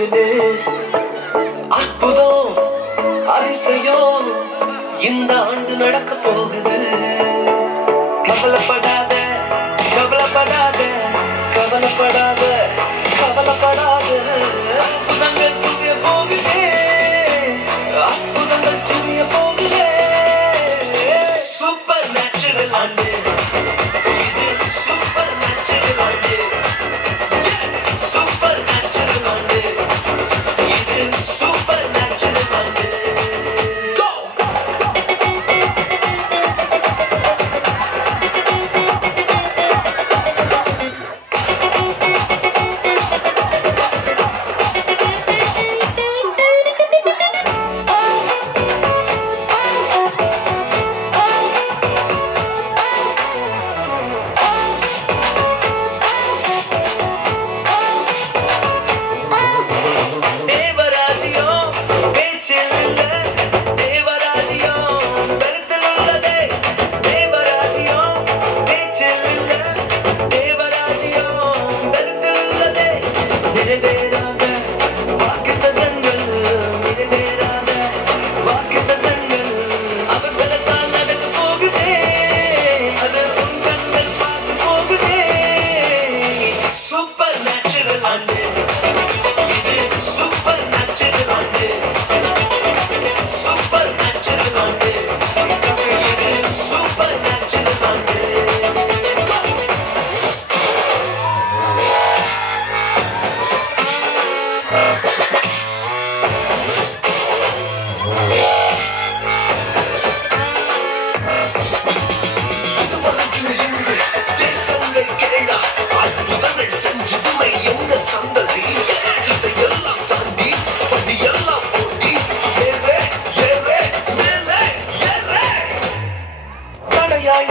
போகுது. அற்புதம் அதிசயம் இந்த ஆண்டு நடக்க போகுது. கவலைப்படாத கவலைப்படாத கவலைப்படாத கவலைப்படாத. அற்புதங்கள் குவிய போகுதே, அற்புதங்கள் குவிய போகுதே. சூப்பர் நேச்சுரல் ஆண்டு இது, சூப்பர் நேச்சுரல் ஆண்டு, சூப்பர் நேச்சுரல் ஆண்டு இது, சூப்பர் நேச்சுரல் ஆண்டு. தேவராஜ்யம் பேச்சில் இல்ல, தேவராஜ்யம் கருத்தில் உள்ளதே. தேவராஜ்யம் பேச்சில் இல்ல, தேவராஜ்யம் கருத்தில் உள்ளதே. நிறைவேறாத வாக்குத்தத்தங்கள், நிறைவேறாத வாக்குத்தத்தங்கள் அவர்களால் நடக்க போகுதே. அது உன் கண்கள் பார்த்து போகுதே. சூப்பர் நேச்சுரல் ஆண்டு இது, சூப்பர் நேச்சுரல் ஆண்டு, சூப்பர் நேச்சுரல் ஆண்டு இது, சூப்பர் நேச்சுரல் ஆண்டு. இதுவரைக்கும் இங்கு தேசங்கள் கிடைந்த அற்புதங்கள் செஞ்சிடுமை எந்த சந்ததி. இதையெல்லாம் தாண்டி படியெல்லாம் ஓடி ஏறே ஏறே மேலே ஏறே. தடையாய்